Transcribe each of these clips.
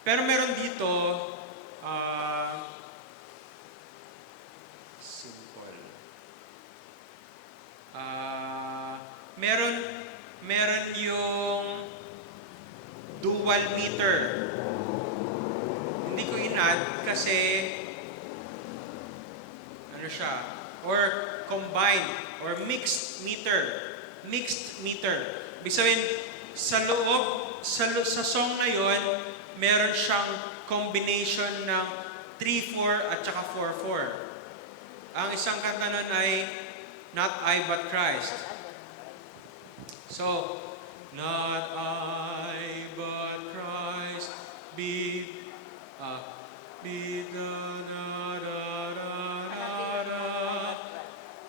Pero meron dito, simple. Meron yung dual meter. Hindi ko in-add kasi ano siya, or combined, or mixed meter. Mixed meter. Ibig sabihin, sa loob, sa song na yon, meron siyang combination ng 3-4 at saka 4-4. Ang isang kanta nun ay Not I But Christ. So, Not I but Christ be the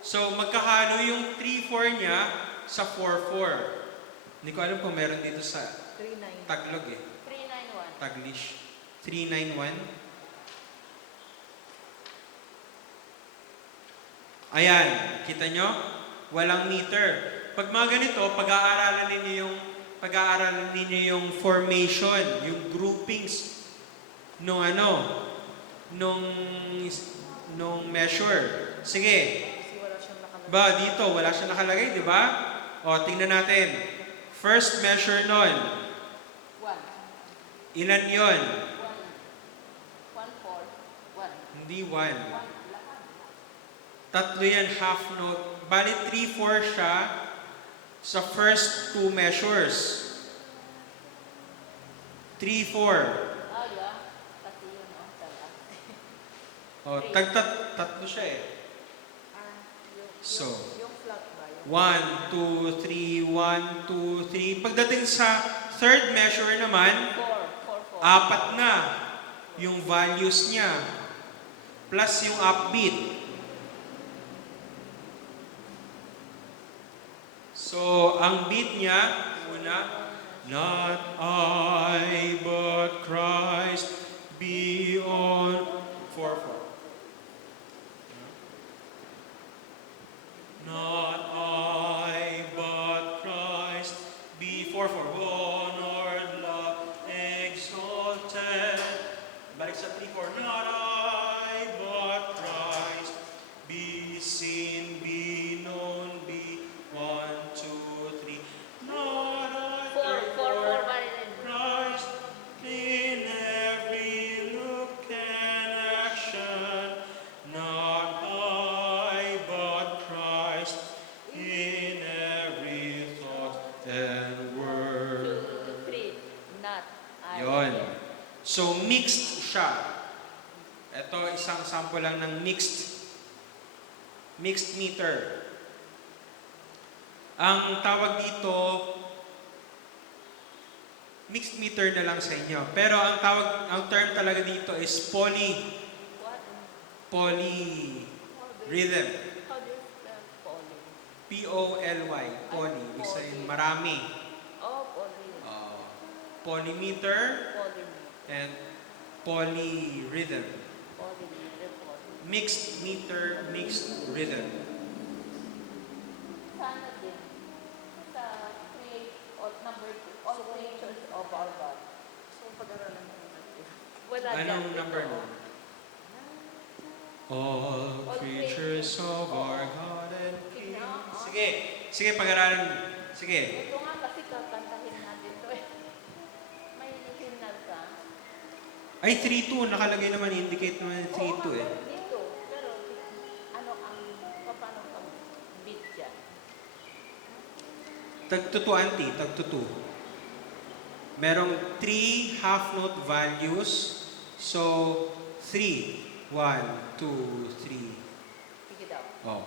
So, magkahalo yung 3-4 niya sa 4-4. Hindi ko alam kung meron dito sa Taglog eh. 391. Taglish. 391. Ayan, kita nyo? Walang meter. Pag mga ganito, pag-aaralan ninyo yung formation, yung groupings nung measure. Sige. Ba, dito, wala siyang nakalagay, di ba? O, tingnan natin. First measure nun. 1. Ilan yon? 1, 4, 1. Hindi 1. Tatlo yan, half note. Bali, 3-4 siya sa first two measures. 3-4. Yeah. Kasi yun, O, tatlo siya eh. So, yung flat ba? 1, 2, 3, 1, 2, 3. Pagdating sa third measure naman, 4. 4 na yung values niya. Plus yung upbeat. So, ang beat niya, una, Not I, but Christ be on 4-4. Not I, but Christ be 4-4. Honored, love, exalted. Balik sa 3-4. Not I, but Christ be seen, be known, be 1, 2, 3. Not I, 4 ba rin? Christ in every look and action. Not I, but Christ in every thought and word. 2, 3. Not I. Yon. So, mixed siya. Ito, isang sample lang ng mixed meter. Ang tawag dito, mixed meter na lang sa inyo. Pero ang term talaga dito is polyrhythm. How do you spell poly? P-O-L-Y. Poly. Ibig sabihin, marami. Poly. Polymeter Poly. and polyrhythm. Poly. Mixed meter, mixed rhythm. Sana din. Sa create number 2, all creatures of our God. So, pag-aralan mo natin. Wala Anong dyan. number nun? All creatures of our God and King. Sige, pag-aralan mo. Sige. Ito nga kasi kakantahin natin to eh. May hymnal ka. Ay, 3-2. Nakalagay naman, indicate naman 3-2 eh. Dito. Pero ano paano pang beat dyan? Tagtutu, auntie. Tagtutu. Merong 3 half-note values. So, 3. 1, 2, 3. Sige daw. Oh.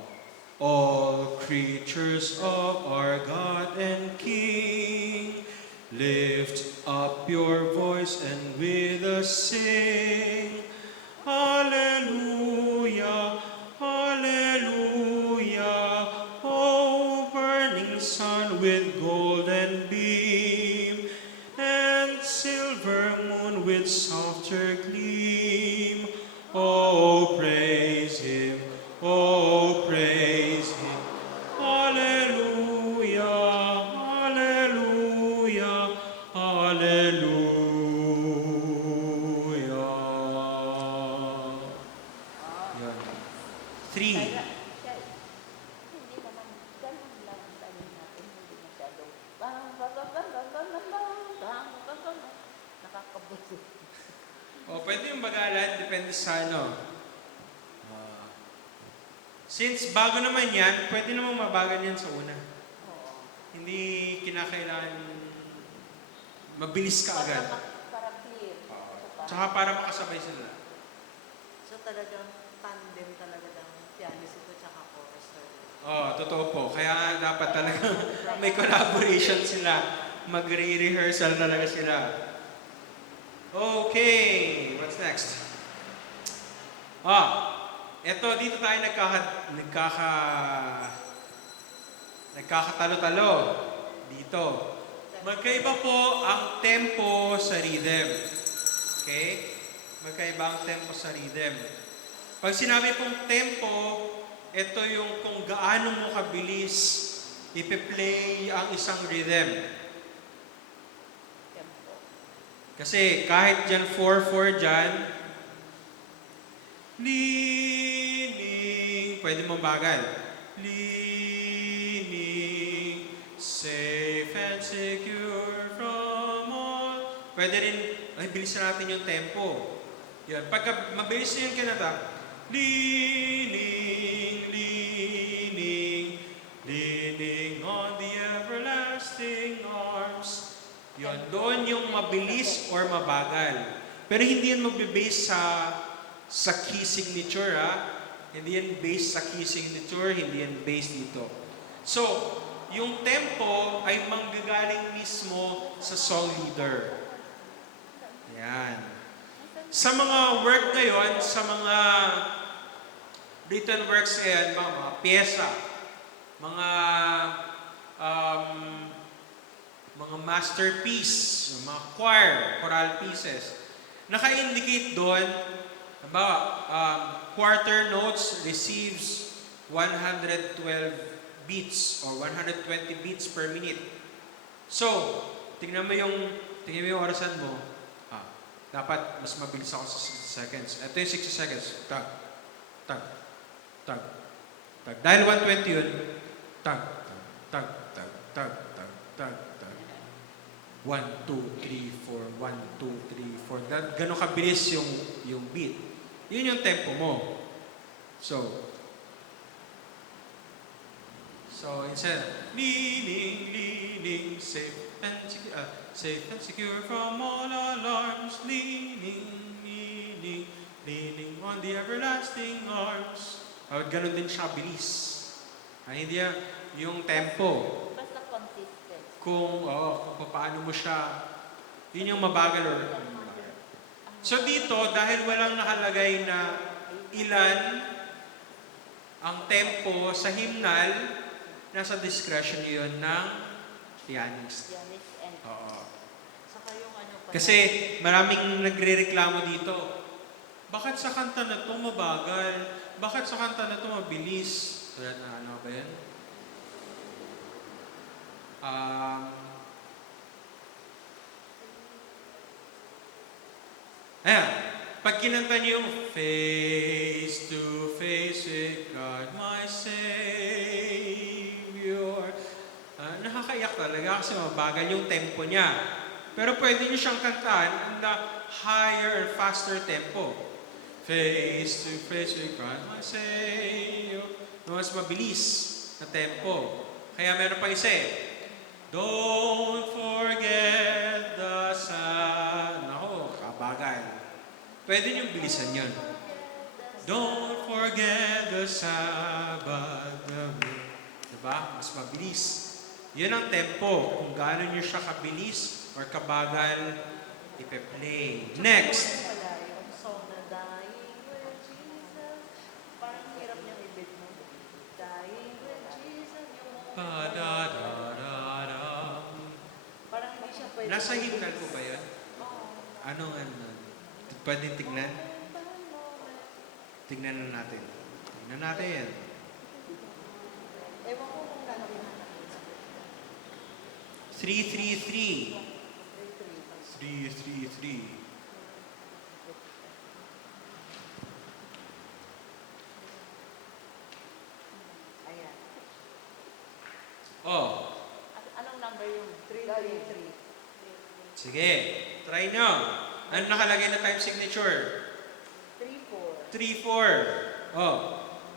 All creatures of our God and King, lift up your voice and with us sing. Hallelujah, hallelujah. O burning sun with golden beam, and silver moon with softer gleam. Oh, praise Him, oh, praise Him. Hallelujah, hallelujah, hallelujah. O, pwede yung bagalan, depende sa ano. Since bago naman yan, pwede namang mabagal yan sa una. Oo. Hindi kinakailangan mabilis ka agad. Para clear. Tsaka para makasabay sila. So talagang tandem talaga ng pianist ito tsaka chorister. Totoo po. Kaya nga dapat talaga may collaboration sila. Magre-rehearsal talaga sila. Okay, what's next? Eto, dito tayo nagkakatalo-talo. Dito. Magkaiba po ang tempo sa rhythm. Okay? Magkaiba ang tempo sa rhythm. Pag sinabi pong tempo, ito yung kung gaano mo kabilis ipe-play ang isang rhythm. Tempo. Kasi kahit dyan 4-4 dyan, lining, pwede mong bagal. Lining, safe and secure from all. Pwede rin, bilisan natin yung tempo. Yan. Pagka mabilis na yung kinata, leaning, leaning, leaning on the everlasting arms. Yun. Doon yung mabilis or mabagal. Pero hindi yan magbe-base sa key signature, ha? Hindi yan based sa key signature, hindi yan based dito. So, yung tempo ay manggagaling mismo sa song leader. Yan. Sa mga work ngayon, sa mga written works ngayon, mga pyesa, mga masterpiece, mga choral pieces, naka-indicate doon, quarter notes receives 112 beats or 120 beats per minute. So, tingnan mo yung orasan mo. Dapat mas mabilis ako sa 60 seconds. Ito yung 60 seconds. Tag, tag, tag, tag. Dahil 120 yun, tag, tag, tag, tag, tag, tag, tag. 1, 2, 3, 4, 1, 2, 3, 4. Ganon kabilis yung beat. Yun yung tempo mo. So instead, leaning, leaning, safe and secure from all alarms, leaning, leaning, leaning on the everlasting arms. Ganon din siya bilis. Hindi yung tempo. Basta consistent. Kung paano mo siya, yun yung mabagal or So dito, dahil walang nakalagay na ilan ang tempo sa hymnal, nasa discretion yun ng pianist. Pianist and Oo. Saka yung ano pa. Kasi maraming nagre-reklamo dito. Bakit sa kanta na to mabagal? Bakit sa kanta na to mabilis? Ano ba yan? Ayan. Pag kinanta niyo yung face to face with God, my Savior, nakakaiyak talaga kasi mabagal yung tempo niya. Pero pwede niyo siyang kantaan in the higher and faster tempo. Face to face with God, my Savior. Mas mabilis na tempo. Kaya meron pa isa eh. Don't forget the sun. Nako, kabagal. Pwede niyong bilisan yun. Don't forget the Sabbath. Diba? Mas mabilis. Yun ang tempo. Kung gaano niyo siya kabilis or kabagal, ipe-play. Next. Wala yung song na Dying with Jesus. Parang hirap niyang i-beat mo. Dying with Jesus. Yung Pa-da-da-da-da. parang hindi siya pwede. Nasa hymnal ko ba yun? Anong pwede tignan? Tignan na natin. Tignan natin yan. Ewan ko kung natin. 333. 333. Ayan. anong number yung 333. Sige. Try nyo. Ano nakalagay na time signature? 3-4. 3-4. Oh,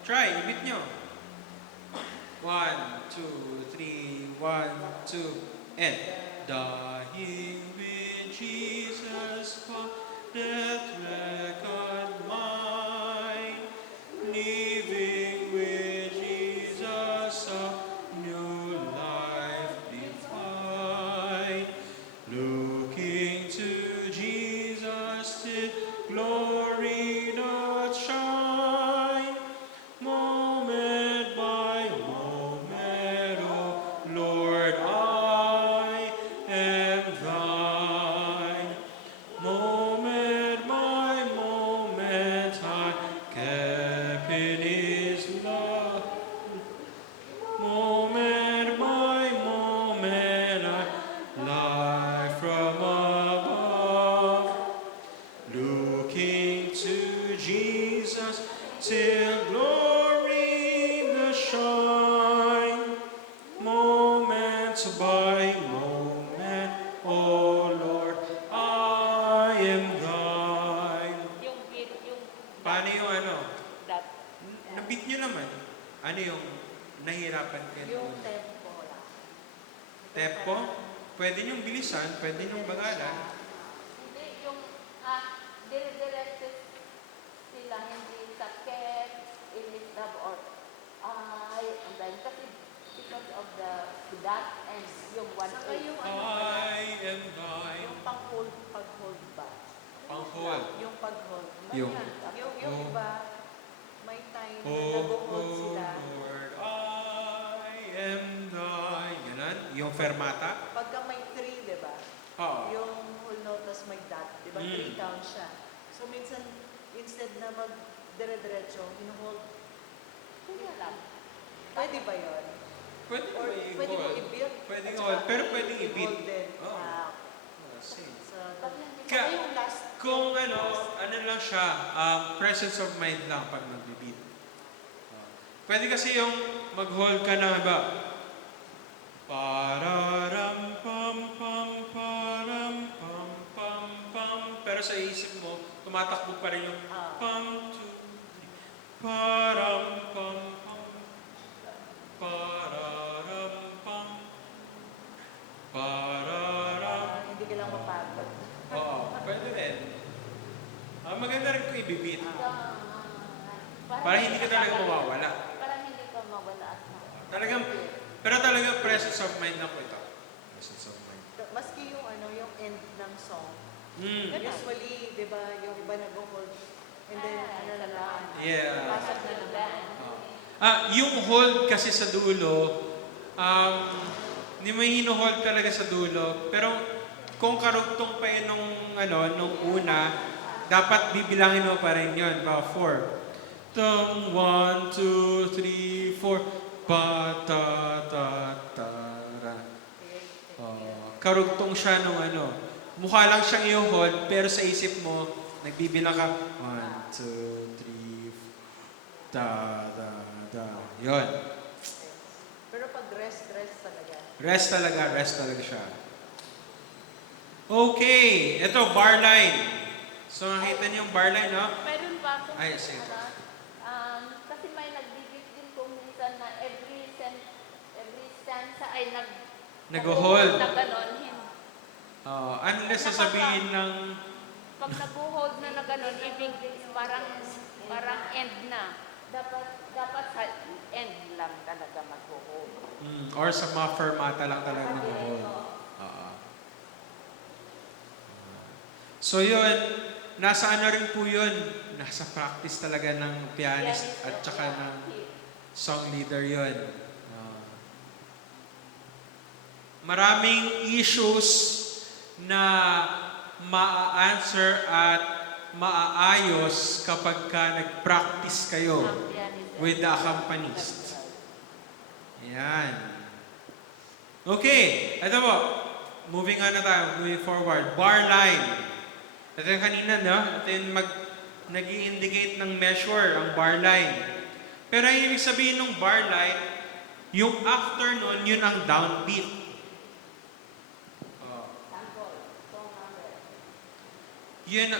try, ibit nyo. 1, 2, 3, 1, 2, and dying with Jesus for death record mine, living with Jesus a new life divine, looking to Jesus till glory not shine. Moment by moment, oh Lord, I am thine. Moment by moment, I kept in His love. Moment by moment, I lie from above. Looking to Jesus till glory the shine, moment by moment, oh Lord, I am thine. Yung beat, yung Paano yung ano? that. Nabit nyo naman. Ano yung nahirapan kayo? Yung tempo lang. Tempo? Pwede nyong bilisan, pwede nyong bagalan. Hindi, yung, dire-diretso sila, hindi sakit, ilisab, or, ang dahil kasi because of the that and yung one Saka yung I am thine. yung pag-hold ba? Pang-hold. Yung pag-hold. Yung- Yung Oh. iba, may time na Oh, nag-hold sila. Lord, I am thine. Ganun? Yung fermata? Pagka may 3, di ba? Oo. Yung whole note, tas may dot, di ba? Mm. 3 count siya. So, minsan, instead na mag-dire-diretso, hinuhold. Kaya lang. Pwede ba yun? Pwede Or ba pwede mo i-hold? i-build? Pwede At i-hold, saka pero pwede i-beat. i-hold din. Oo. Ah, Same. so, Kasi hindi Ka- saka yung last. Kung ano lang siya, presence of mind lang pag nag-beat. Pwede kasi yung mag-hold ka na ba? Pararam pam pam param pam pam pam. Pero sa isip mo, tumatakbo pa rin yung pam, 2, 3. Param pam pam. Pararam pam. Pararam. Hindi ka lang mapagod. Oo, pwede rin. Maganda rin kung ibibit. Para hindi ka talaga mawawala. Para hindi ka mawala at Talagang, pero talagang presence of mind na po ito. Presence of mind. Maski yung ano, yung end ng song. Mm. Usually, di ba, yung iba nag-hold. And then, ano na lang. Yeah. Pasok na naman. Yung hold kasi sa dulo, hindi mo hinuhold talaga sa dulo. Pero kung karugtong pa yun nung una, dapat bibilangin mo pa rin yun. 4. Tung 1, 2, 3, 4. Pa, ta, ta, ta, ra. Karugtong siya nung mukha lang siyang i-hold, pero sa isip mo, nagbibilang ka. 1, 2, 3, ta, ta, ta. Yun. Pero pag rest talaga. Rest talaga siya. Okay, ito, bar line. So, nakita niyo yung bar line, no? Meron pa akong, Ay, sige. kasi may nagbibig din kung minsan na every stanza ay Nag-hold. na ganon. Unless sasabihin ng... Pag nag-hold na ganon, ibig parang end na. Dapat sa end lang talaga mag-hold. Or sa mga fermata lang talaga mag-hold. So yun, nasa ano rin po yun? Nasa practice talaga ng pianist at saka ng song leader yun. Maraming issues na maa-answer at maaayos kapag ka nag-practice kayo with the accompanist. Yan. Okay, ito po. Moving on na tayo, moving forward. Bar line. Ito yung kanina, no? Ito yung nag-i-indicate ng measure, ang bar line. Pero yung ibig sabihin ng bar line, yung after nun, yun ang downbeat. Yun,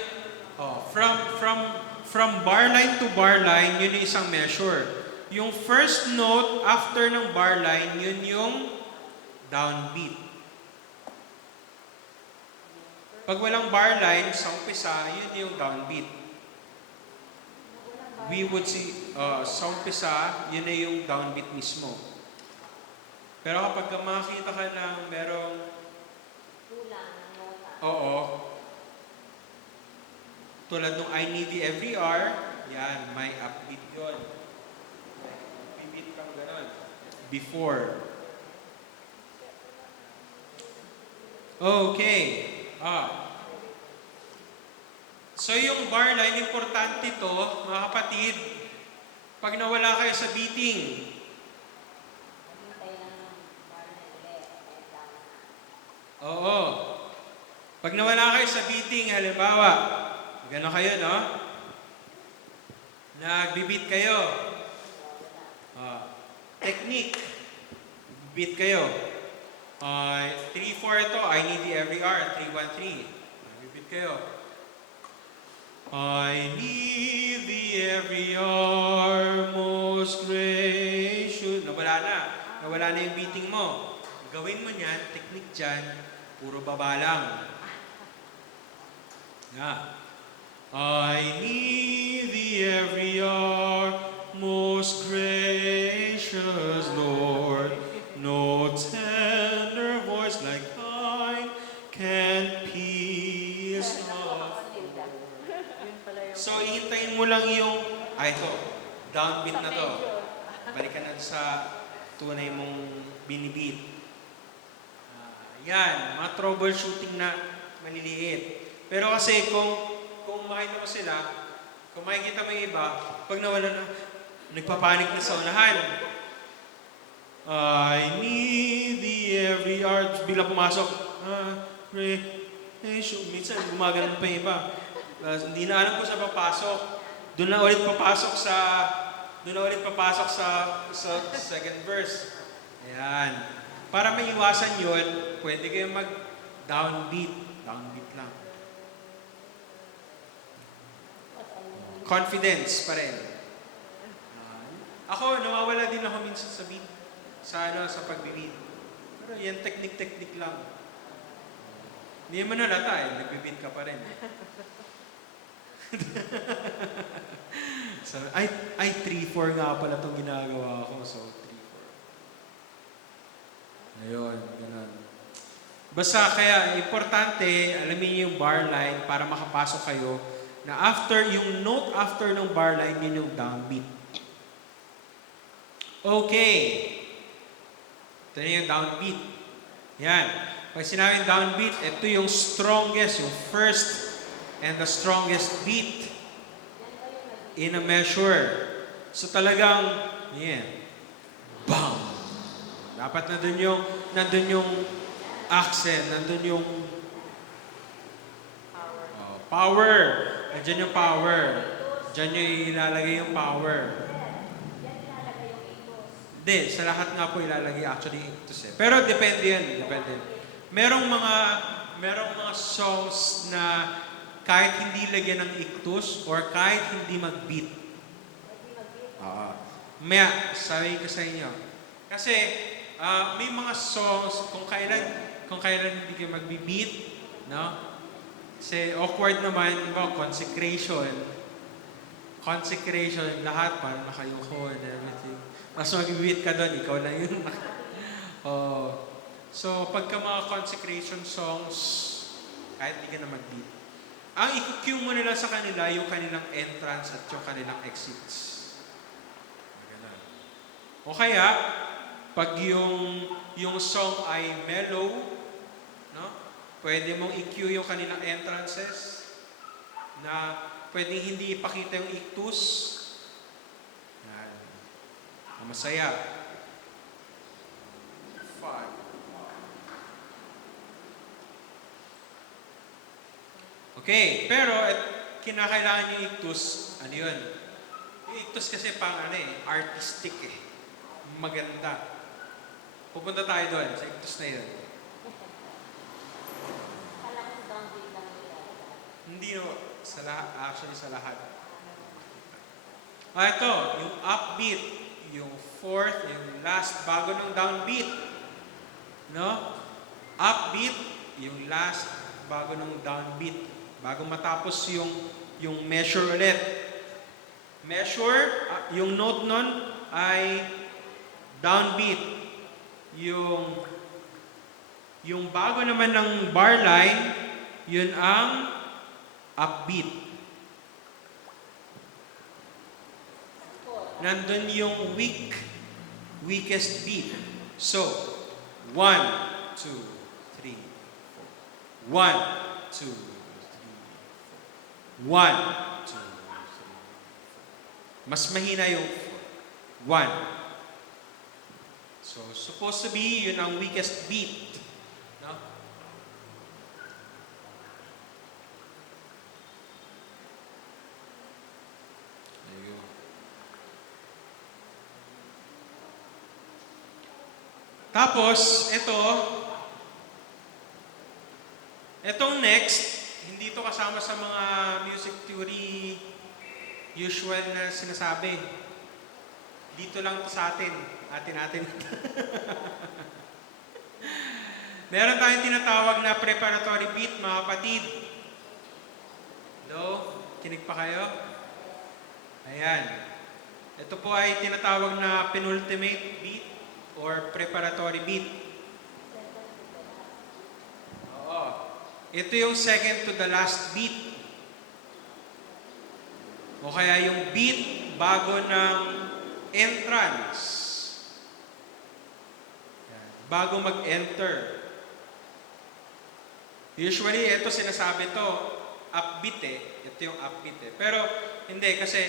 from bar line to bar line, yun yung isang measure. Yung first note after ng bar line, yun yung downbeat. Pag walang bar line, sa umpisa, yun yung downbeat. We would see, sa umpisa, yun na yung downbeat mismo. Pero kapag makakita ka ng merong, Kulang ng nota. oo, tulad nung I need you every hour, yan, may upbeat yun. May beat kang ganon. Before. Okay. So yung bar line, importante to, mga kapatid, pag nawala kayo sa beating, Hintay lang ng bar na ulit. oo. Pag nawala kayo sa beating, halimbawa, gano'n kayo, no? Nagbi-beat kayo. Technique. Beat kayo. 3-4 ito, I need you every hour. 3-1-3. Nagbi-beat kayo. I need thee every hour, most gracious. Nawala na yung beating mo. Gawin mo niyan, technique dyan, puro baba lang. Yeah. I need thee every hour, most gracious Lord. No tender voice like thine can peace of. Yun pala yung... So, ihintayin mo lang yung, ito, downbeat na to. Balikan na sa tunay mong binibeat. Yan, mga troubleshooting na maliliit. Pero kasi kung makita mo sila, kung makikita mo yung iba, pag nawala na, nagpapanik na sa unahan. I need thee every hour. Bigla pumasok. Minsan gumagano pa yung iba. Hindi na alam kung saan papasok. Doon na ulit papasok sa second verse. Ayan. Para maiwasan yun, pwede kayong mag-downbeat. Downbeat lang. Confidence pa rin. Ako, nawawala din ako minsan sa beat. Sa pag-beat. Pero yan, technique lang. Hindi mo nalata nagbe-beat ka pa rin. So, ay 3-4 nga pala itong ginagawa ko. So, 3-4. Ayun, ganun. Basta kaya, importante, alamin niyo yung bar line para makapasok kayo na yung note after ng bar line, yun yung downbeat. Okay. Ito na yung downbeat. Yan. Pag sinabing downbeat, ito yung strongest, yung first and the strongest beat in a measure. So talagang, yan. Bam! Dapat nandun yung accent, nandun yung power. Nandiyan yung power. Diyan yung ilalagay yung power. Hindi, sa lahat nga po ilalagay actually ictus Pero depende yan. Merong mga songs na kahit hindi lagyan ng ictus or kahit hindi mag-beat. Maya, sabi ko sa inyo. Kasi may mga songs kung kailan hindi kayo mag-beat, no? Kasi awkward naman, diba, consecration, lahat parang nakayuko and everything. Mas mag-beat ka doon, ikaw lang yun. So, pagka mga consecration songs, kahit hindi ka na mag-beat, ang i-cue mo nila sa kanila, yung kanilang entrance at yung kanilang exits. Ganun. O kaya, pag yung song ay mellow, no? Pwede mong i-cue yung kanilang entrances na pwedeng hindi ipakita yung ictus. Yan. Masaya. 5. Okay, pero kinakailangan yung ictus, ano yun? Yung ictus kasi artistic maganda. Pupunta tayo doon sa ictus na yun. Hindi no, sa lahat, actually sa lahat. Ito, yung upbeat, yung fourth, yung last, bago ng downbeat. No? Upbeat, yung last, bago ng downbeat. Bago matapos yung measure ulit. Measure, yung note nun ay downbeat. Yung bago naman ng bar line, yun ang upbeat. Nandun yung weakest beat. So, 1, 2, 3, 4. 1, 2, 3, 4. 1, 2, 3, 4. Mas mahina yung 1. So, supposed to be, yun ang weakest beat. No? There you go. Tapos, itong next, hindi to kasama sa mga music theory usual na sinasabi. Dito lang to sa atin. Atin. Meron tayong tinatawag na preparatory beat, mga kapatid. Hello? Kinig pa kayo? Ayan. Ito po ay tinatawag na penultimate beat or preparatory beat. Oo. Ito yung second to the last beat. O kaya yung beat bago ng entrance. Yan. Bago mag-enter. Usually, ito sinasabi to, upbeat eh. Ito yung upbeat eh. Pero hindi kasi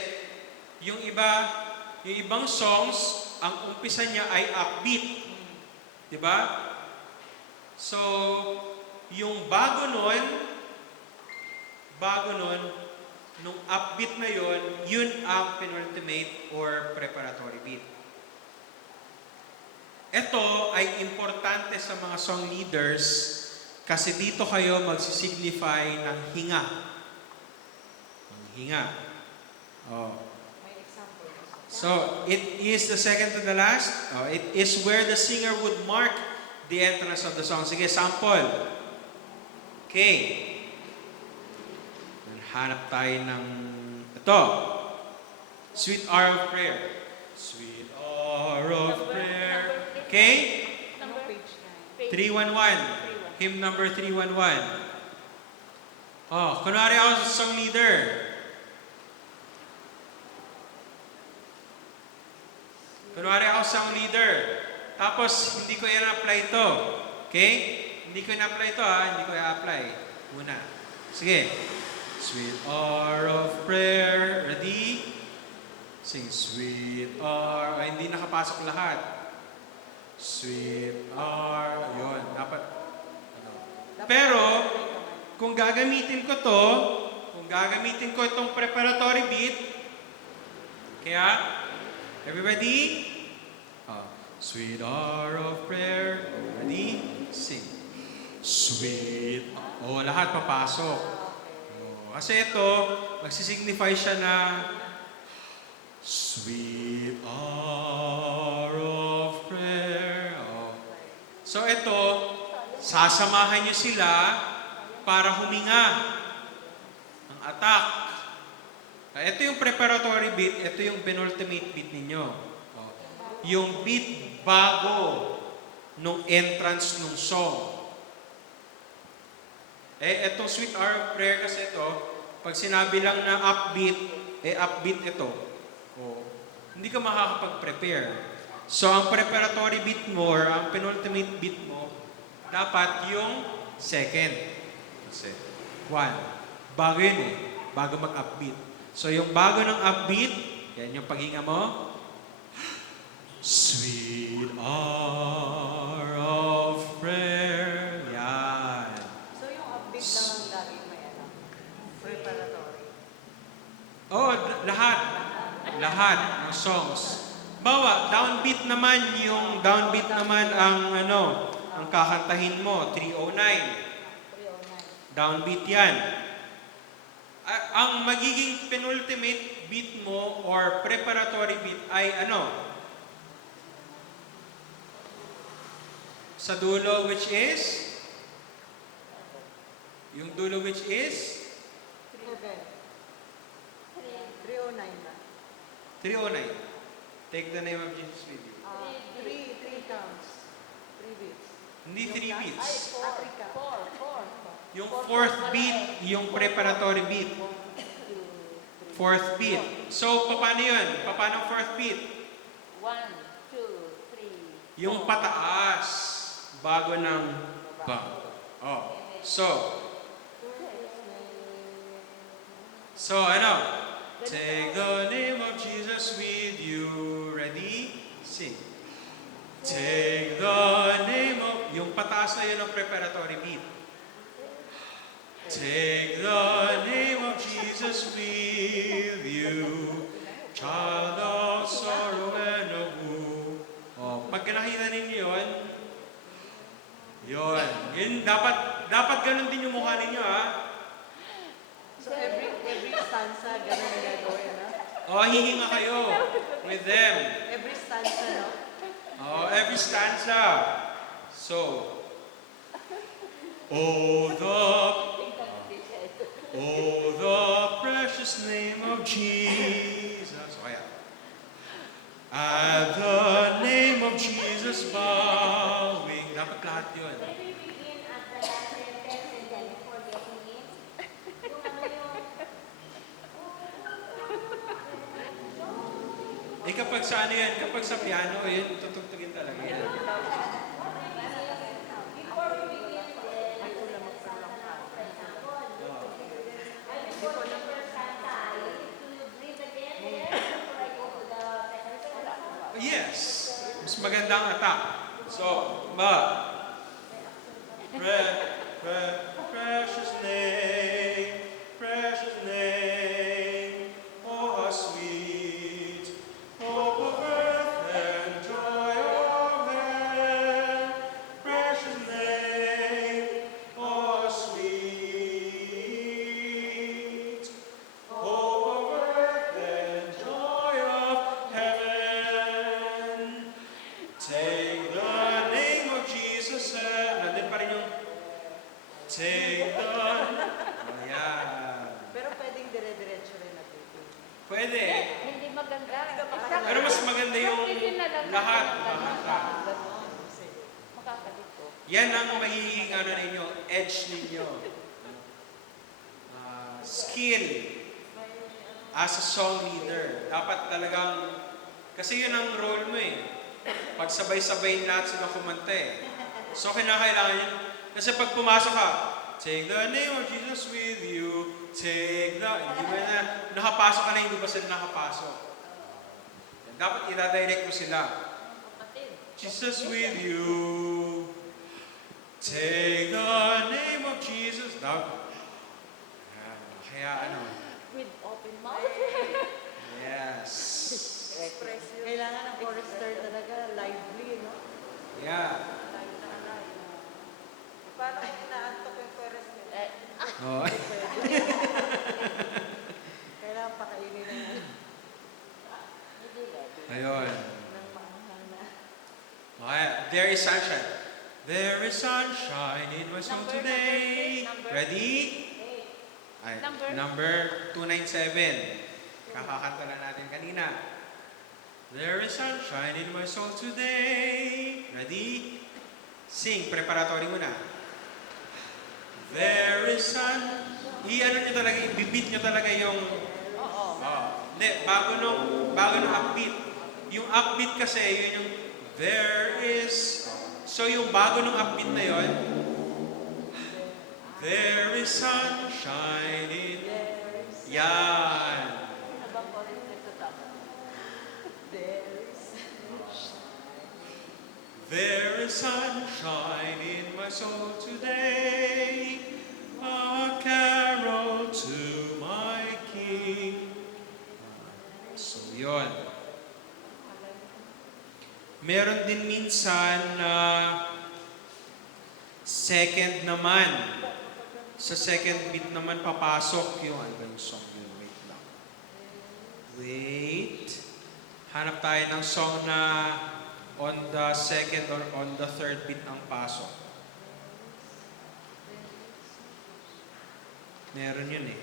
yung ibang songs, ang umpisa niya ay upbeat. 'Di ba? So, yung bago nun, nung upbeat na yun ang penultimate or preparatory beat. Ito ay importante sa mga song leaders kasi dito kayo magsisignify ng hinga. Ng hinga. Oh. May example. So, it is the second to the last. It is where the singer would mark the entrance of the song. Sige, sample. Okay. Hanap tayo ng ito. Sweet Hour of Prayer. Sweet Hour of Prayer. Okay? Ano Number page na? 311. Hymn number 311. Oh, kunwari ako sa song leader. Kunwari ako song leader. Tapos, hindi ko i-apply ito. Okay? Hindi ko i-apply ito ha. Hindi ko i-apply. Muna. Sige. Sweet hour of prayer. Ready? Sing. Sweet hour. Ay, hindi nakapasok lahat. Sweet hour. Ayun. Dapat. Ano. Pero, kung gagamitin ko itong preparatory beat, kaya, everybody, sweet hour of prayer. Ready? Sing. Sweet. Oh, lahat papasok. Kasi ito, magsisignify siya na sweet hour of prayer. Oh. So ito, sasamahan niyo sila para huminga ang attack. Ito yung preparatory beat, ito yung penultimate beat ninyo. Oh. Yung beat bago nung entrance nung song. Itong Sweet Hour of Prayer kasi ito, pag sinabi lang na upbeat, upbeat ito. Oh, hindi ka makakapag-prepare. So, ang preparatory beat mo, or ang penultimate beat mo, dapat yung second. Kasi, 1. Bago yun eh. Bago mag-upbeat. So, yung bago ng upbeat, yan yung paghinga mo. Sweet hour of prayer. Yan. So yung upbeat lang ang laging may preparatory. Oh, lahat. Lahat ng songs. Bawa, downbeat naman ang ang kakantahin mo, 309. 309. Downbeat yan. ang magiging penultimate beat mo or preparatory beat ay ano? Sa dulo which is? Yung dulo which is? 309 na. 309. Take the name of Jesus with you. Three counts. 3 beats. Hindi 3 beats. Africa. Yung fourth beat, yung preparatory beat. Fourth beat. So, paano yun? Paano fourth beat? 1, 2, 3. Yung pataas, bago ng bago. Oh. So ano? Take the name of Jesus with you. Ready? Sing. Take the name of... Yung pataas na yun ang preparatory beat. Take the name of Jesus with you, child of sorrow and of woe. Oh, pag nakita ninyo yun, dapat ganun din yung mukha ninyo, ha? So every stanza, ganun ang gagawin, ha? Oh, hihinga kayo with them. Every stanza, no? Oh, every stanza. So, oh, the precious name of Jesus. Oh, yeah. At the name of Jesus bowing. Dapat lahat yun. Maybe begin at the last sentence and then forgetting it. Yung ano yung... Eh kapag sa ano yan, kapag sa piano, yun, tutugtugin talaga yan. Before we begin, then, Ay, wala magpalang ka. before the first canta, I need to breathe again there before I go to the second canta. Yes. Mas magandang attack. So, precious name, oh how sweet, hope of earth and joy of heaven. Precious name, oh how sweet, hope of earth and joy of heaven. Take the name of Jesus and... Nandun pa rin yung... Take the... Oh, yeah. Pero pwedeng dire-diretso rin natin. Pwede. Hindi maganda. Pero mas maganda yung lahat. Ganon. Sige. Makakalito. Yan ang magiging ano ninyo, edge ninyo. Skill as a song leader. Dapat talagang... Kasi yun ang role mo eh. Pagsabay-sabay lahat sila kumanta eh. So kinakailangan yun. Kasi pag pumasok ka, take the name of Jesus with you, take the... Hindi ba na, nakapasok ka na, hindi ba sila nakapasok? Dapat itadirect mo sila. Jesus with you, take the name of Jesus. Dapat. Kaya ano, With open mouth. yes. Expressive. Kailangan ng chorister talaga, lively, no? Yeah. Live na alive. Paano kung inaantok yung chorister? Oh. Kailangan pakainin na yan. Ayun. Nang maanghang na. Okay, there is sunshine. There is sunshine in my soul Number, today. number. Ready? Ay, number 297. Kakakanta na natin kanina. There is sunshine in my soul today. Ready? Sing, preparatory muna. There is sun... I-ano nyo talaga, i-beat nyo talaga yung... Oo. Hindi, bago nung upbeat. Yung upbeat kasi, yun yung... There is... So yung bago nung upbeat na yun, there is sunshine in... Yan. Habang chorister sa tama. There is sunshine in my soul today, a carol to my King. So, yun. Meron din minsan na second naman. Sa second beat naman, papasok yung, ano ba yung song yun? Wait lang. Wait. Hanap tayo ng song na on the second or on the third beat ang pasok. Meron yun eh.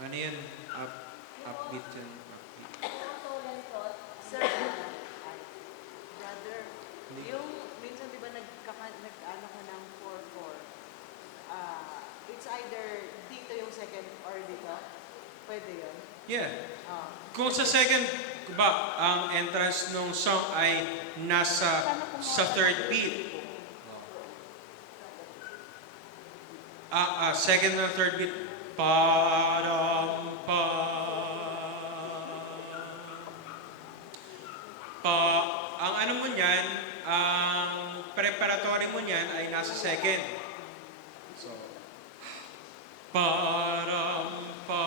Ano yun? Upbeat yun. Upbeat. Sir, brother, yung minsan di ba nag-ano ka ng 4-4, it's either dito yung second or dito? Pwede yun? Yeah. Ah. Kung sa second, ba, ang entrance ng song ay nasa sa third beat. Second and third beat. Param pa. Ang ano mo niyan, ang preparatory mo niyan ay nasa second. So, param pa.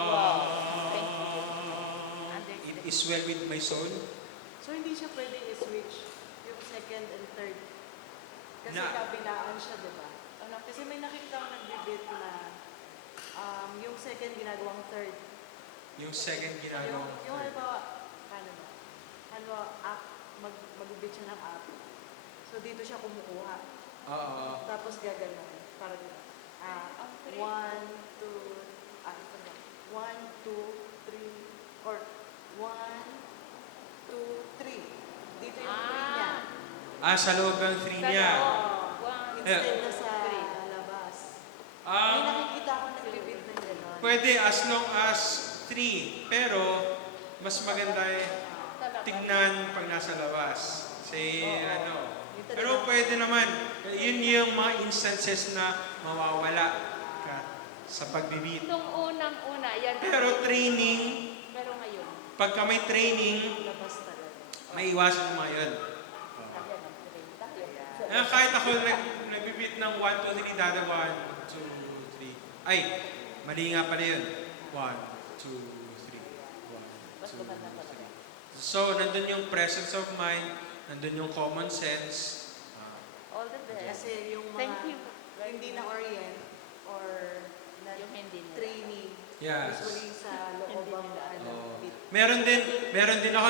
It is well with my soul. So hindi siya pwedeng i-switch yung second and third? Kasi Na- kabilaan siya, di ba? Kasi may nakita akong nagbibit na yung second ginagawang third. Yung second Yung ginagawang third. halimbawa, paano ba? Halimbawa, up, mag-beat siya ng up. So dito siya kumukuha. Oo. Tapos gaganon. Parang, 1, 2, 1, 2, 3, or 1, 2, 3. Dito yung 3 niya. Sa loob ng 3 niya. Instead na sa labas. May Um, nakikita ako nagbibit ng gano'n. pwede as long as 3. Pero, mas maganda tignan pag nasa labas. Kasi, ano. Pero pwede naman. Yun yung mga instances na mawawala ka sa pagbibit. Nung unang-una, yan. Pero training, Pero ngayon, pagka may training, Labas talaga. may iwasan mo yun. Kahit ako nagbibit ng 1, 2, 3, dada 1, 2, 3. Ay, mali nga pala yun. 1, 2, 3. 1, 2, 3. So, nandun yung presence of mind, nandun yung common sense. all the best. Kasi yung mga Thank you. hindi na orient or na Yung hindi nila. training, Yes. usually sa loob ang Oh. beat. Meron din ako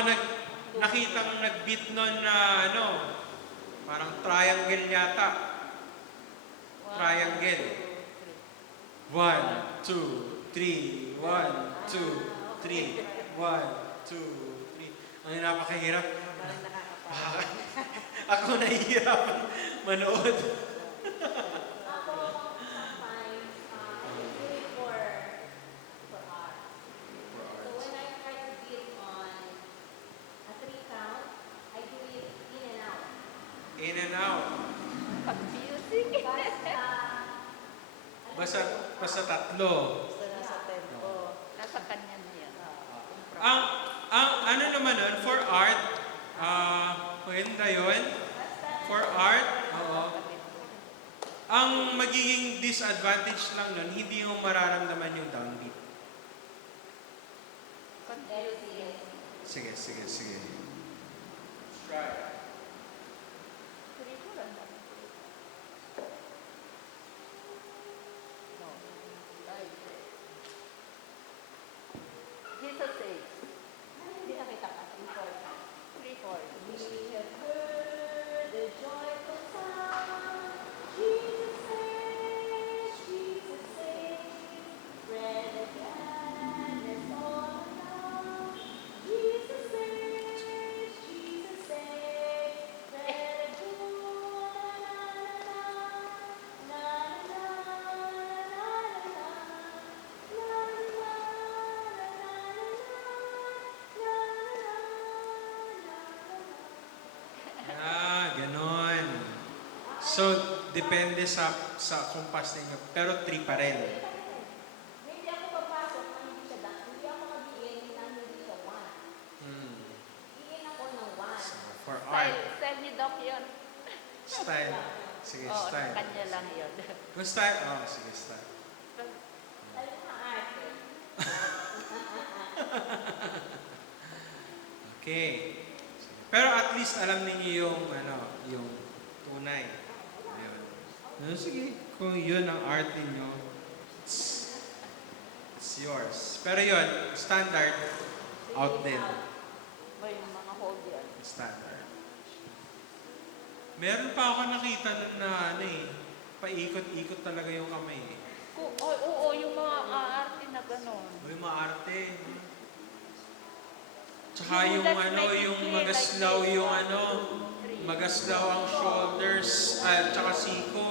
nakitang nag-beat nun na ano, parang triangle yata. Triangle. 1, 2, 3, 1, 2, 3, 1, 2, 3. Ang napakahirap. Parang nakakapagod. Ako nahihirapan manood. Ako, sometimes, I do it for art. So when I try to beat on a 3 count, I do it in and out. In and out. Pag-music. Basta tatlo. Basta nasa tempo. Nasa kanya na yan. Ang ano naman nun, for art, maganda yun. For art, oo. Ang magiging disadvantage lang nun, hindi mo mararamdaman yung downbeat. Sige. Try. Jesus saves. Hindi nakita ka. 3-4. We have heard the joyful sound. Jesus saves, Jesus saves. Bread of gladness all around. Jesus saves, Jesus saves. Bread of joy, na na na na na na Ganon. So, depende sa kumpas ninyo. Pero 3 pa rin. Hindi ako papasok na hindi siya hindi ako mag-iin na hindi siya 1. Hmm. Iin ako ng 1. For art. Style ni Doc yun. Style. Sige, Oo, style. kanya Style? Oh, sige, style. Tayo na arte. Okay. Sige. Pero at least alam niyo yung, yung tunay. Ayun. Sige, kung yun ang art ninyo, it's yours. Pero yun, standard, out din. May mga hold yan. Standard. Meron pa ako nakita nun na paikot-ikot talaga yung kamay. Oo, yung mga aarte na gano'n. Uy, maarte. Tsaka Yung yung that's like yung play, magaslaw like this. yung 1, 2, 3. magaslaw ang shoulders, tsaka siko.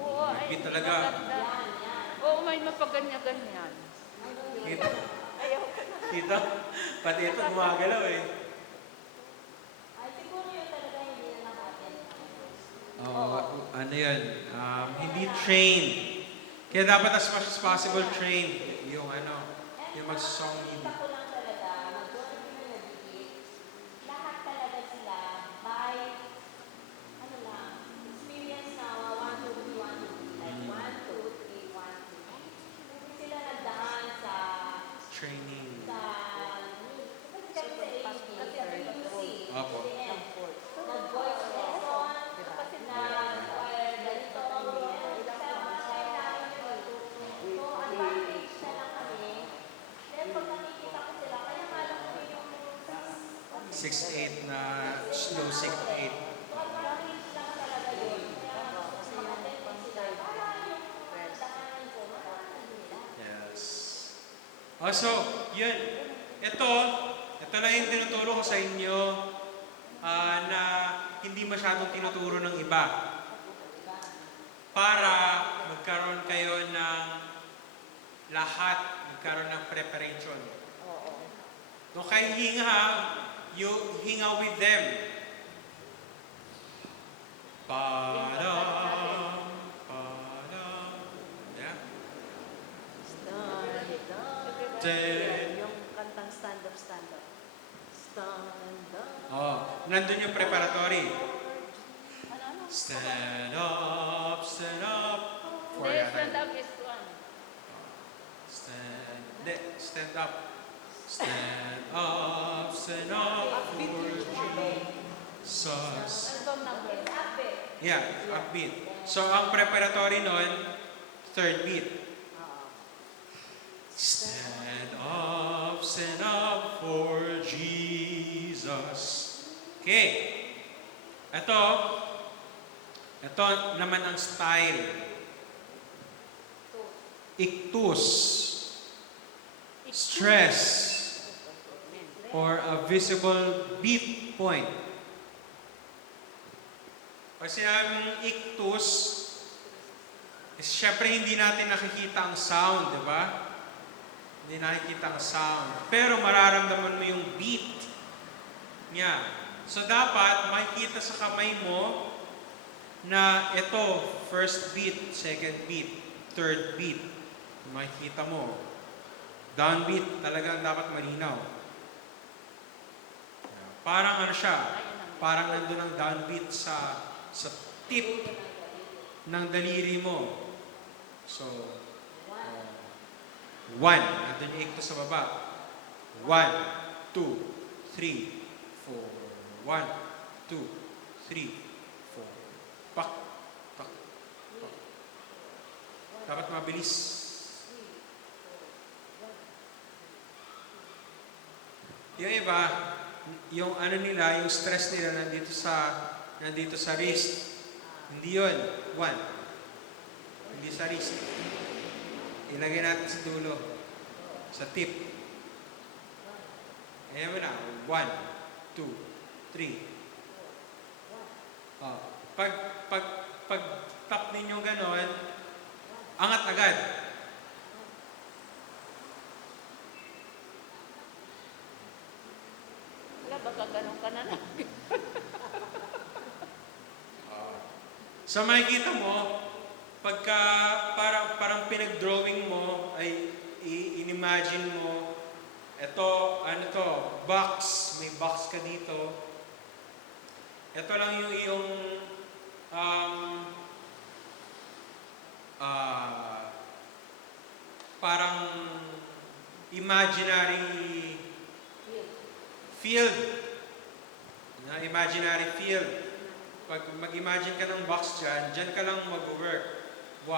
Oo, ay, Bit talaga. maganda. Oo, may mapaganya-ganyan. Kita? Ayaw ko na. Kita? Pati ito gumagalaw eh. Ay, siguro yun talaga hindi na naka-attend. Oo, ano yun? Hindi trained. Kaya dapat as much as possible trained yung yung mag-song lead. Kita ko lang talaga, majority na nag-hit, lahat talaga sila by, experience na 1, 2, 3, 1, 2, 3, like 1, 2, 3, 1, 2, 3. Hindi sila nagdaan sa Training. kasi kami sa AD, kasi kami music, Opo. nag-voice lesson, nag-choir, ganito, sa mga kailangan yun. So, advantage na lang kami. Then, pag nakikita ko sila, kaya malam ko yung 6'8 na slow 6'8. so, advantage lang talaga yun. Kaya, makattend din sila. Para yung daanan ko, madaanan nila. Yes. So, yun. Ito lang yung tinuturo ko sa inyo na hindi masyadong tinuturo ng iba. Para magkaroon kayo ng lahat, magkaroon ng preparation. Kung kayo hinga, you hinga with them. Padam, padam. Yeah. Ten. Yung kantang stand-up, stand-up. Stand-up. Nandun yung preparatory. Stand up for Hindi, your stand hand. up is one. Stand up. Stand up for Jesus. Ano number? Yeah, upbeat. So, ang preparatory nun, third beat. Stand up for Jesus. Okay. Ito naman ang style. Ictus. Stress. Or a visible beat point. Pag sinabing ictus, is syempre hindi natin nakikita ang sound, di ba? Hindi nakikita ang sound. Pero mararamdaman mo yung beat niya. So dapat makikita sa kamay mo na ito, first beat, second beat, third beat. Makikita mo. Downbeat talagang dapat malinaw. Parang siya, parang nandun ang downbeat sa tip ng daliri mo. So, 1. Nandun yung ictus sa baba. 1, 2, 3, 4. 1, 2, 3, 4. Pak, pak, pak. Dapat mabilis. Yung iba, yung nila, yung stress nila nandito sa wrist. Hindi yun. 1. Hindi sa wrist. Ilagay natin sa dulo. Sa tip. Ayan mo na. 1, 2, 3. Pag tap ninyo ganon, angat agad. Wala, baka ganun ka na lang. So makikita mo, pagka parang pinag-drawing mo, ay in-imagine mo, ito, box, may box ka dito. Ito lang yung iyong parang imaginary field. Na imaginary field. Pag mag-imagine ka ng box dyan ka lang mag-work. 1,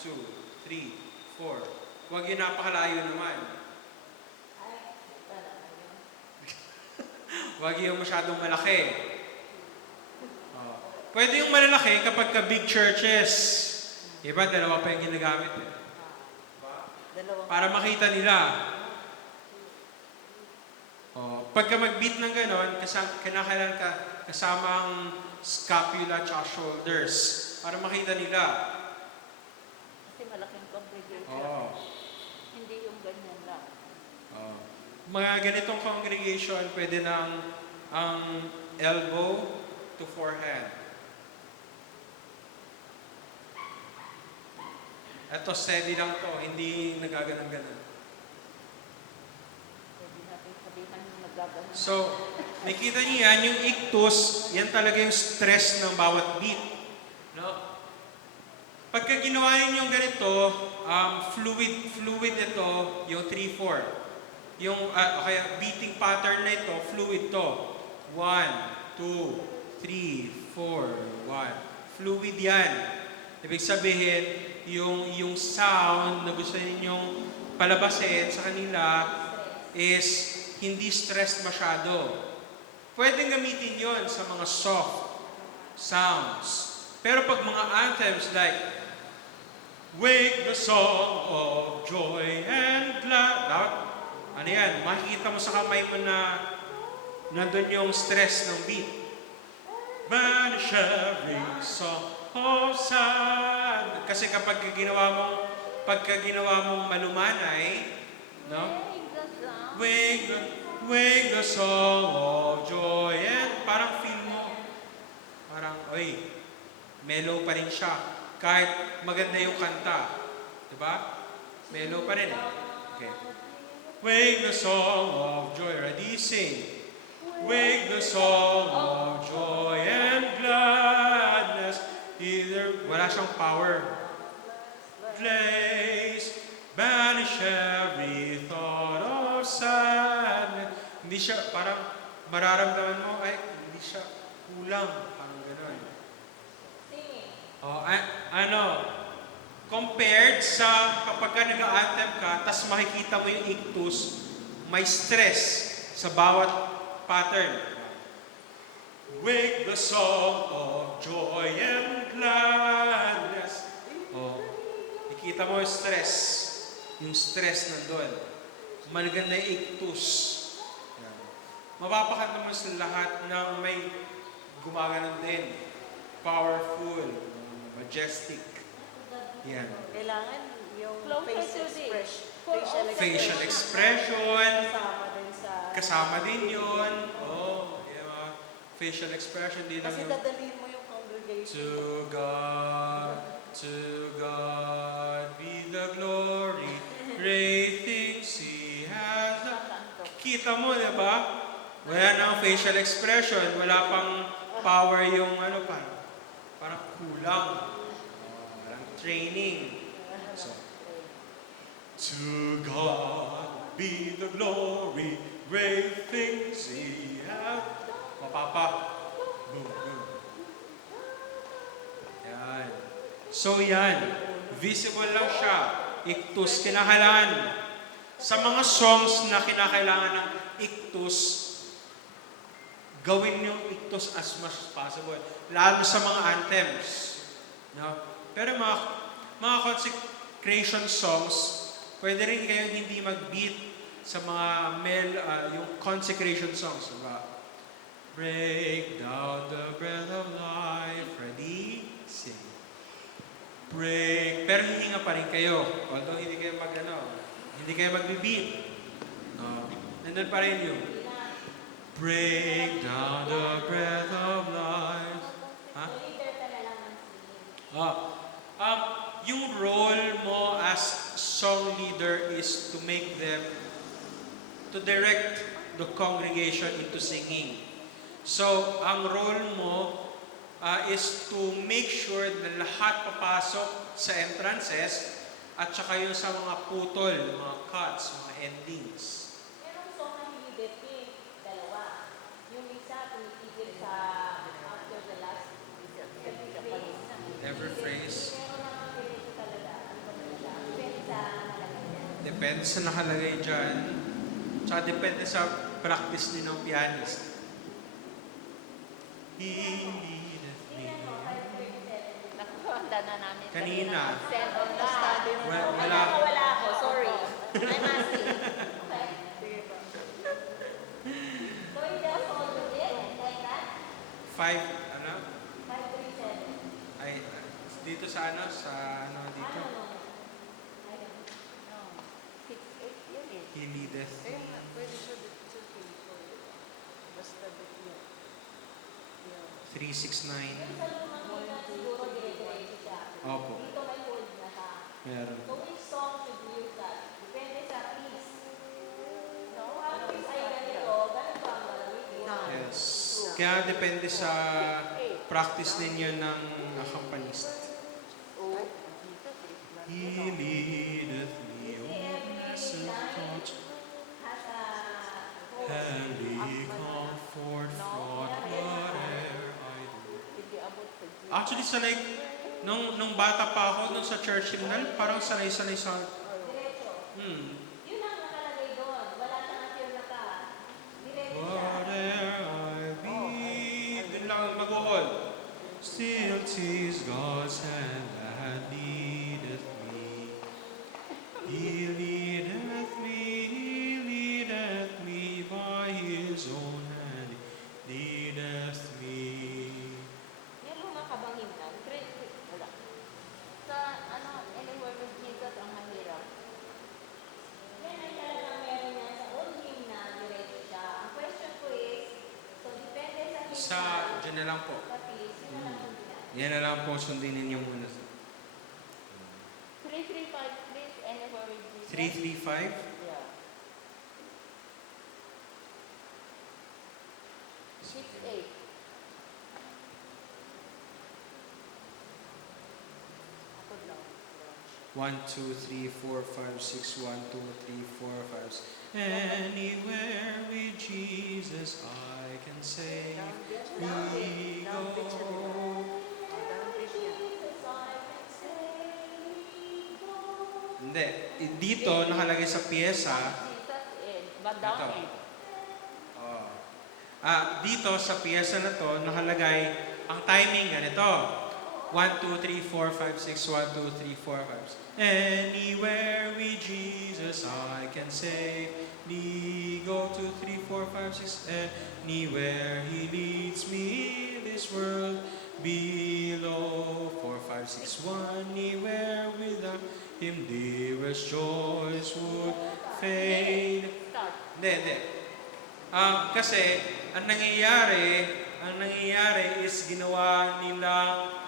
2, 3, 4. Huwag yun napakalayo naman. Huwag yung masyadong malaki. Pwede yung malalaki kapag ka big churches. Diba? Dalawa pa yung ginagamit. Dalawang Para makita nila. Pagka mag-beat ng ganon, kinakailan ka kasama ang scapula at shoulders. Para makita nila. Kasi malaking congregation. Oo. Hindi yung ganyan lang. Mga ganitong congregation, pwede ng ang elbow to forehead. Ito, steady lang to, hindi nagaganon-ganon. Pwede natin sabihan yung nagagano. So, nakita niyo yan, yung ictus, yan talaga yung stress ng bawat beat. No? Pagka ginawa niyo yung ganito, fluid ito, yung 3-4. Yung kaya beating pattern na ito, fluid to. 1, 2, 3, 4, 1. Fluid yan. Ibig sabihin, yung sound na gusto ninyong palabasin sa kanila is hindi stressed masyado. Pwedeng gamitin yon sa mga soft sounds. Pero pag mga anthems like Wake the song of joy and glad. Ano yan? Makikita mo sa kamay mo na nandun yung stress ng beat. Banish every song of sad. Kasi pagka ginawa mong malumanay, no? Wake the song of joy and parang feel mo, parang, mellow pa rin siya. Kahit maganda yung kanta. Diba? Mellow pa rin. Okay. Wake the song of joy. Ready? Sing. Wake the song of joy and gladness. Wala siyang power. Place. Banish every thought of sadness. Hindi siya, parang mararamdaman mo, hindi siya kulang. Parang gano'n. Compared sa kapag ka nag-anthem ka, tas makikita mo yung ictus, may stress sa bawat pattern. Wake the song of joy and gladness. Ikita mo yung stress. Yung stress nandun. Maganda yung ictus. Mapapakat naman sa lahat ng may gumaganon din. Powerful. Majestic. Yan. Kailangan yung Closer face to the- expression. for all Facial expression. Kasama din sa... Kasama din yun. Facial expression din lang Kasi yun. dadalhin mo yung congregation. To God be the glory. Great things He has done. Kita mo, di ba? Wala nang facial expression. Wala pang power yung parang kulang. Walang training. So, to God be the glory, great things He has. Mapapa. Boom, boom. Yan. So yan. Visible lang siya. Ictus, kinakailangan. Sa mga songs na kinakailangan ng ictus, gawin yung ictus as much as possible. Lalo sa mga anthems. No? Pero mga consecration songs, pwede rin kayo hindi mag-beat sa mga yung consecration songs. Diba? Break down the bread of life. Ready? Sing. Break. Pero hihinga pa rin kayo. Although hindi kayo hindi kayo mag-beat. No. Nandun pa rin yung break down the bread of life. Ha? Yung role mo as song leader is to make them, to direct the congregation into singing. So, ang role mo is to make sure na lahat papasok sa entrances at saka yung sa mga putol, mga cuts, mga endings. Merong song na hilibet ni dalawa. Yung isa tumitigil sa after the last phrase. Every phrase. Meron naman ganito talaga. Ano ba talaga? Depende sa nakalagay. Depende sa nakalagay dyan. Tsaka depende sa practice din ng pianist. He leadeth me. Tingnan mo, 5:37. Nakuhanda na namin. Kanina. Send on Study na Well, naman. wala. Wala ako, sorry. I'm asking. Okay. Sige po. So you just hold it like that? 5, ano? 5:37. Ay, dito sa ano? Sa ano dito? Ano? I don't know. No. 6-8 yun eh. He leadeth Eh, me. pwede siya dito sa paper. Basta dito yun. 369. Yung sa lumang kita, siguro dire-diretso siya. Opo. Dito may hold na siya. Meron. So which song should we use that? Depende sa piece. No? Ang piece ay ganito, ganito ang gagawin. No. Yes. Kaya depende sa practice ninyo ng accompanist. Oh. He leadeth me, O blessed thought, Has a hold. heavenly comfort, fraud, whatever I do. Hindi abot sa G. Actually, sanay, nung bata pa ako, nung sa church hymnal, parang sanay-sanay sa, Diretso. Yun ang nakalagay doon. Wala siyang appear na ka. Diretso siya. whatever I be, dun lang mag-hold. Still 'tis God's hand that leadeth me. He leadeth me by His own hand, leadeth me. Yung lumang kabang himnan, Wala. Sa ano, anywhere with Jesus ang mahirap. yan ay talagang meron yan sa old hymnal, diretso siya. Ang question ko is, so depende sa hymnal, Sa, dyan na lang po. sa piece, yun na lang sundin natin. Yan na lang po, sundin ninyo muna. 335 please, anywhere with Jesus. 335. Yeah. 6-8. Ako lang. 1, 2, 3, 4, 5, 6, 1, 2, 3, 4, 5, 6. Anywhere with Jesus I can say, Down beach. we Down beach yun, di ba? go. Oh, down beach yan. Jesus, I can say, go. Hindi. Dito, nakalagay sa pyesa. Jesus and but down Ito. it. Oh. Dito sa pyesa na to, nakalagay ang timing ganito. 1, 2, 3, 4, 5, 6, 1, 2, 3, 4, 5, 6. Anywhere with Jesus I can safely go. 2, 3, 4, 5, 6. Anywhere He leads me, this world below. 4, 5, 6, 1. Anywhere without Him, dearest joys would fade. Start. Hindi. Kasi, ang nangyayari is ginawa nilang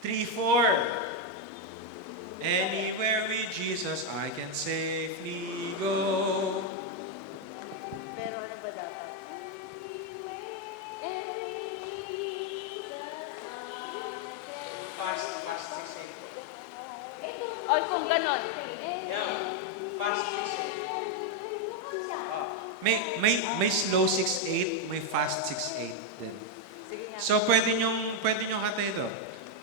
3-4. Anywhere with Jesus, I can safely go. Pero ano ba dapat? Fast, 6-8. O kung ganon. Yeah. Fast 6-8. May slow 6-8, may fast 6-8 din. Sige nga. So, pwede nyong kanta ito.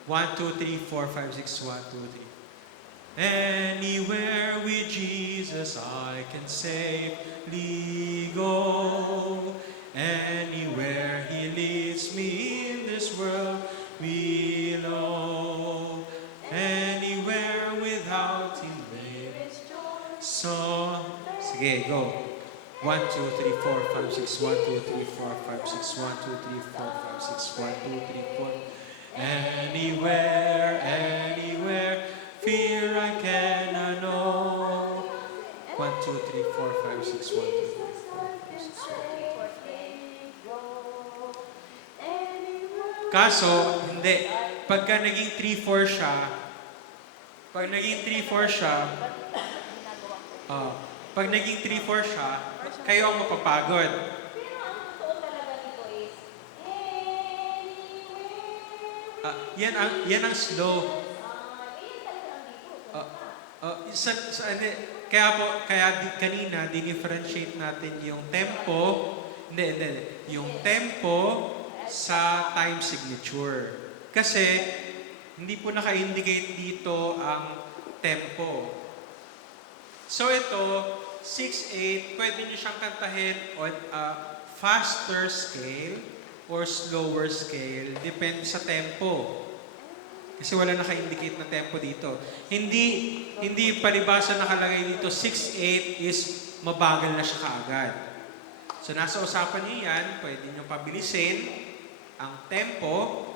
1, 2, 3, 4, 5, 6, 1, 2, 3. Anywhere with Jesus I can safely go. Anywhere He leads me in this world below. Anywhere without Him may. So, sige, go. 1, 2, 3, 4, 5, 6, 1, 2, 3, 4, 5, 6, 1, 2, 3, 4, 5, 6, 1, 2, 3, 4. Anywhere, fear I cannot know. 1, 2, 3, 4, 5, 6, 1, 2, 3, 4, 5, 6, 1. Kaso, hindi. Pagka naging 3-4 siya, pag naging 3-4 siya, kayo ang mapapagod. Pero ang totoo talaga nito is, Yan ang slow. Yan talaga ang dito. Kanina, dinifferentiate natin yung tempo, yung tempo sa time signature. Kasi, hindi po naka-indicate dito ang tempo. So ito, 6/8, pwede nyo siyang kantahin on a faster scale or slower scale, depende sa tempo. Kasi wala naka-indicate na tempo dito. Hindi palibasa nakalagay dito, 6/8 is mabagal na siya kaagad. So nasa usapan niyo yan, pwede nyo pabilisin ang tempo.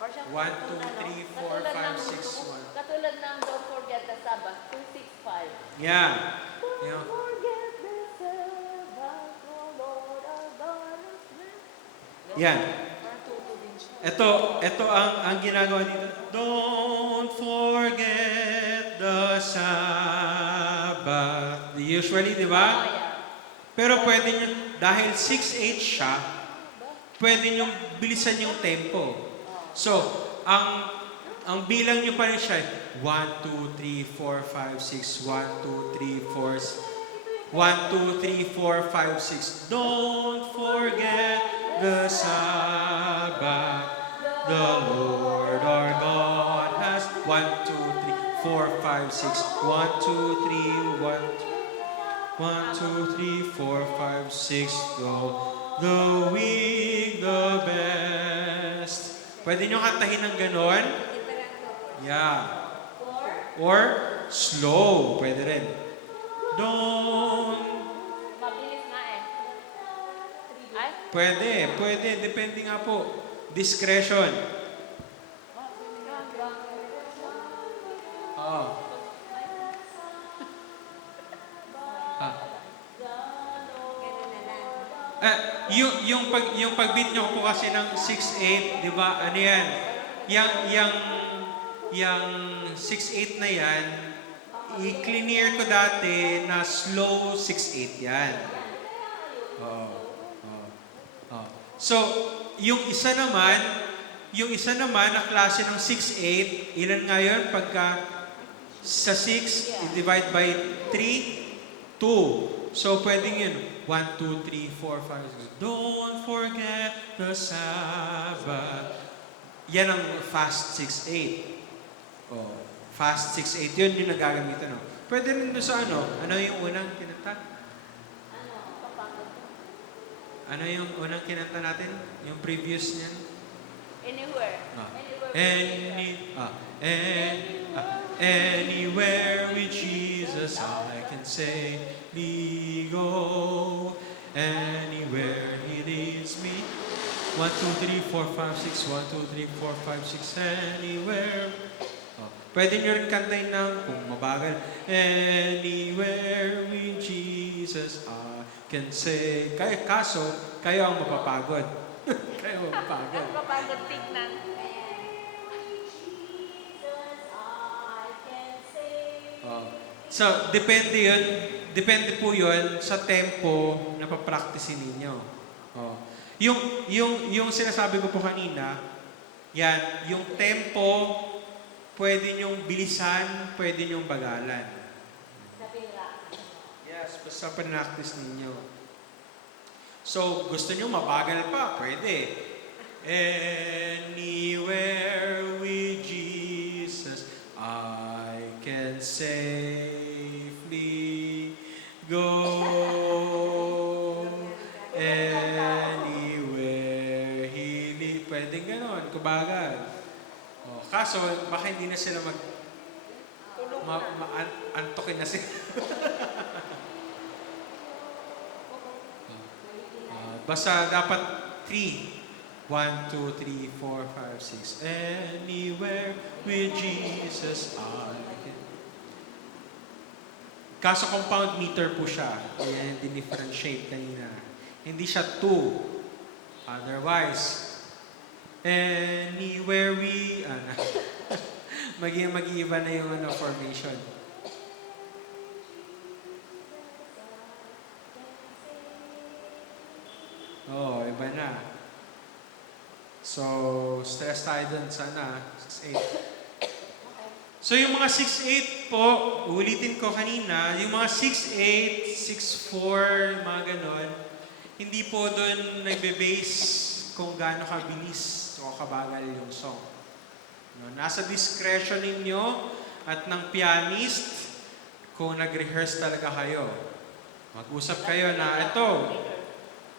Or siyang 1, 2, 3, 4, 5, 6, 1. Katulad ng Don't Forget the Sabbath, 265. Yeah. Don't Yeah. forget the Sabbath, oh Lord our God is with. Yan. Parang tuto din siya. Ito ang ginagawa dito. Don't forget the Sabbath. Usually, di Oh, ba? yeah. Pero pwede nyo, dahil 6/8 siya, pwede nyo bilisan yung tempo. So, ang bilang nyo pa rin siya, 1, 2, 3, 4, 5, 6, 1, 2, 3, 4, 1, 2, 3, 4, 5, 6. Don't forget the Sabbath. The Lord our God has 1, 2, 3, 4, 5, 6. 1, 2, 3, 1, 2, 3, 4, 5, 6. The weak, the best. Pwede nyo kantahin ng ganon? Yeah. Or slow. Pwede rin. Don't. Mabilis nga eh. Ay? Pwede. Depende nga po. Discretion. Oo. Yung pag-beat nyo po kasi ng 6/8, di ba? Ano yan? Yung 6/8 na yan, i-clear ko dati na slow 6/8 yan. Oo. So, yung isa naman na klase ng 6/8, ilan nga yun? Pagka sa 6, i-divide by 3, 2. So, pwedeng yun. 1, 2, 3, 4, 5, 6. Don't forget the Sabbath. Yan ang fast 6/8. Oh, fast 6/8. Yun yung nagagamitan. No? Pwede rin doon sa ano yung unang kinanta? Ano yung unang kinanta natin? Yung previous niyan? Anywhere. Anywhere with Jesus I can safely go. Anywhere He leads me. 1, 2, 3, 4, 5, 6. 1, 2, 3, 4, 5, 6. Anywhere. Pwede nyo rin kantayin ng kung mabagal. Anywhere with Jesus I can say. Kaso, kayo ang mapapagod. Kayo ang mapapagod. Ang kapagod tignan. So, depende yun. Depende po yun sa tempo na papracticein ninyo. Oh. Yung sinasabi ko po kanina, yan, yung tempo, pwede nyong bilisan, pwede nyong bagalan. Yes, basta panactice ninyo. So, gusto nyo mabagal pa, pwede. Anywhere with Jesus, I can safely go. Anywhere He leads. Pwede ganon, kubagal. Oh, kaso, baka hindi na sila antokin na sila. Basta dapat 3. 1, 2, 3, 4, 5, 6. Anywhere with Jesus I can. Kaso compound meter po siya. Kaya dinifferentiate kanina. Hindi siya 2. Otherwise, anywhere we... mag-iiba na yung formation. Oh, iba na. So, stress tayo dun sana. 6'8". So, yung mga 6'8 po, ulitin ko kanina, yung mga 6'8, 6'4, yung mga ganon, hindi po dun nagbe-base kung gaano kabilis o kabagal yung song. No, nasa discretion ninyo at ng pianist kung nag-rehearse talaga kayo. Mag-usap kayo na, ito,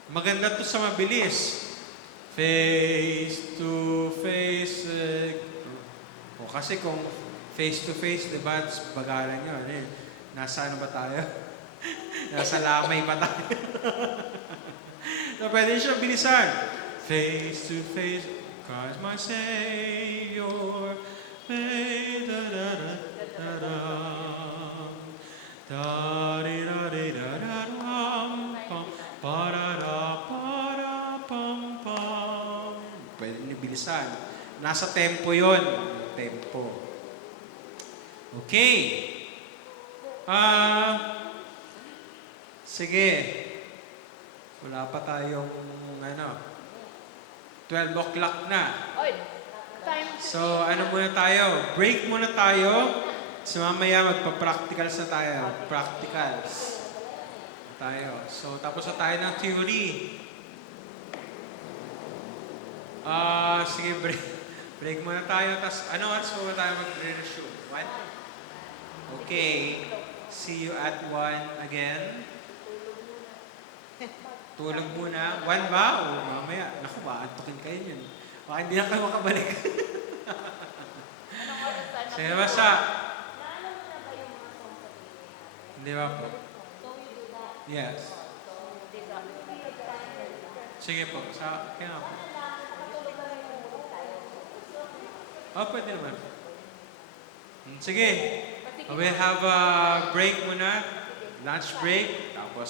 maganda to sa mabilis. Face to face. O kasi kung face to face, di ba? Bagalan nyo. Ano yun? Nasa ano ba tayo? Nasa lamay pa tayo. So, pwede siya bilisan. Face to face, Christ my Savior. Da da da da da. Da di da di da da dam, pam, parara, para, pam, pam. Pwede niyo bilisan. Nasa tempo yon. Tempo. Okay. Sige. Wala pa tayong, 12 o'clock na. Oy, time to So, ano muna tayo? Break muna tayo. So, mamaya magpa-practicals na tayo. Practicals. Tayo. So, tapos na tayo ng theory. Sige, break. Break muna tayo. Tapos, ano oras muna tayo mag-resume? 1? Okay. See you at 1 again. Tulog muna. 1 ba? O mamaya. Naku, antukin kayo yun. Baka hindi na kayo makabalik. Anong oras tayo? Sige, basta. Naano mo na ba yung mga songs sa Pilipinas? Hindi ba po? So you do that. Yes. Dito. Sige po. Kaya nga po. Nakatulog ba rin yung tulog tayo? Pwede naman. Sige. Patigil. We'll have a break muna. Lunch break. Tapos,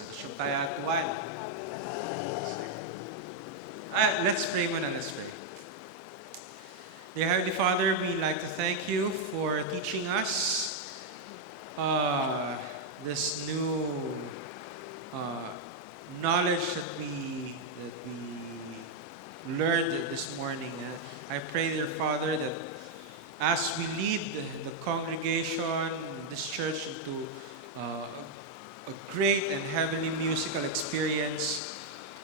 nag-shoot tayo at 1. Let's pray muna. Let's pray. Dear Heavenly Father, we'd like to thank you for teaching us this new knowledge that we learned this morning. I pray, dear Father, that as we lead the congregation, this church into a great and heavenly musical experience,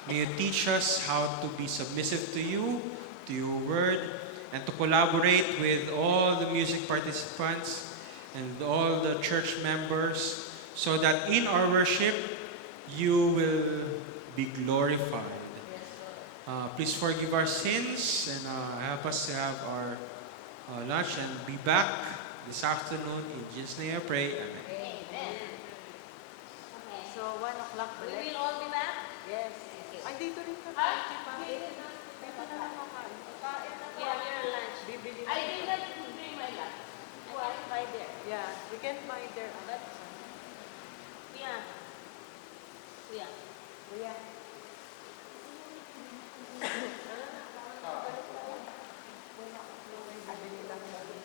may you teach us how to be submissive to you, to your word, and to collaborate with all the music participants and all the church members so that in our worship, you will be glorified. Please forgive our sins and help us to have our lunch and be back this afternoon. In Jesus' name I pray. Amen. Amen. Okay. So, 1 o'clock We ulit. will all be back? Yes. Ay, dito rin ka. Ha? Dito na lang kakain. Kain na po. Yeah, your lunch. Bibili I na. did not bring my lunch. I can buy there. Yeah, we can buy there. But, yeah. Yeah. Kuya.